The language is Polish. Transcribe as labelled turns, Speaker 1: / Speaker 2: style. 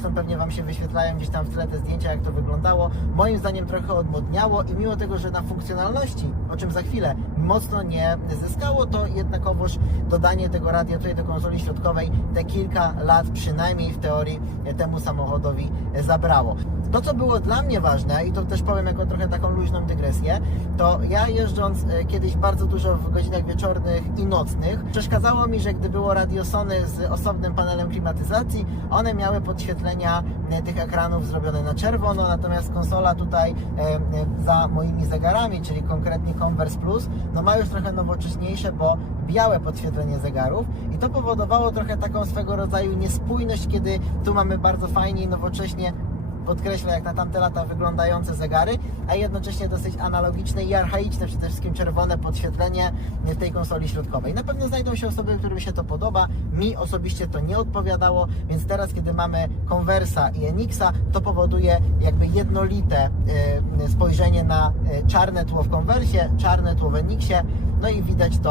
Speaker 1: zresztą pewnie Wam się wyświetlają gdzieś tam w tle te zdjęcia, jak to wyglądało. Moim zdaniem trochę odmodniało i mimo tego, że na funkcjonalności, o czym za chwilę, mocno nie zyskało, to jednakowoż dodanie tego radia tutaj do konsoli środkowej te kilka lat przynajmniej w teorii temu samochodowi zabrało. To, co było dla mnie ważne, i to też powiem jako trochę taką luźną dygresję, to ja jeżdżąc e, kiedyś bardzo dużo w godzinach wieczornych i nocnych, przeszkadzało mi, że gdy było radio Sony z osobnym panelem klimatyzacji, one miały podświetlenia e, tych ekranów zrobione na czerwono, natomiast konsola tutaj e, e, za moimi zegarami, czyli konkretnie Converse Plus, no ma już trochę nowocześniejsze, bo białe podświetlenie zegarów i to powodowało trochę taką swego rodzaju niespójność, kiedy tu mamy bardzo fajnie i nowocześnie podkreślę jak na tamte lata wyglądające zegary, a jednocześnie dosyć analogiczne i archaiczne, przede wszystkim czerwone podświetlenie w tej konsoli środkowej. Na pewno znajdą się osoby, którym się to podoba. Mi osobiście to nie odpowiadało, więc teraz, kiedy mamy Conversa i Enixa, to powoduje jakby jednolite e, spojrzenie na e, czarne tło w Conversie, czarne tło w Enixie, no i widać to